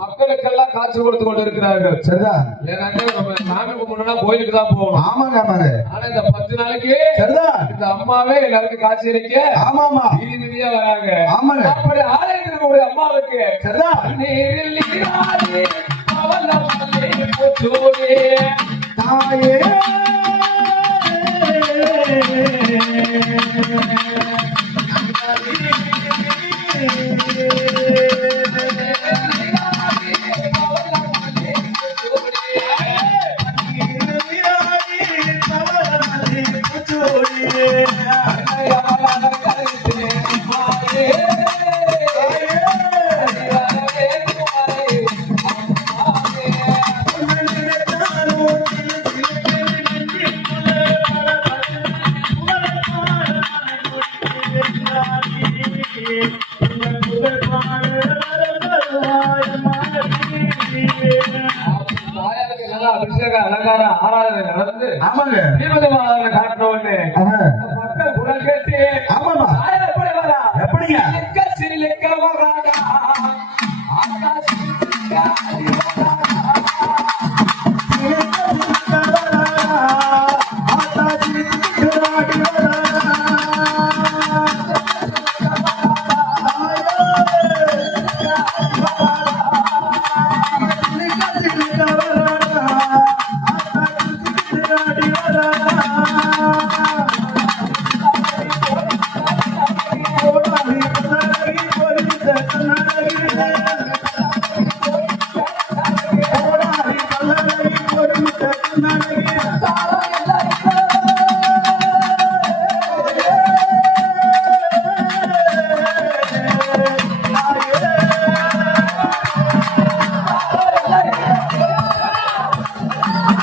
மக்களுக்கெல்லாம் காட்சி கொடுத்து கொண்டு இருக்கிறார்கள். சரிதான். ஏன்னாக்க நம்ம சாமி கும்பிடணும்னா கோயிலுக்கு தான் போகணும். ஆமாங்க ஆமாங்க. ஆனா இந்த 10 நாளைக்கு சரிதான் இந்த அம்மாவே எல்லாருக்கும் காட்சி அளிக்க ஆமாமா வீதி வீதியா வராங்க. ஆமாங்க. அப்படி ஆலயத்தில் இருக்கக்கூடிய அம்மாவுக்கு சரிதான் நீரில் நீராடி பவளமல்லே பூச்சூடி தாயே அலங்கார ஆராதனை நடந்து ஆமாங்க தீபதமான காட்டணும்னு மக்கள் குரல் கேட்டு ஆமாமா எப்படி வரா எப்படிங்க சிரிக்க வராங்க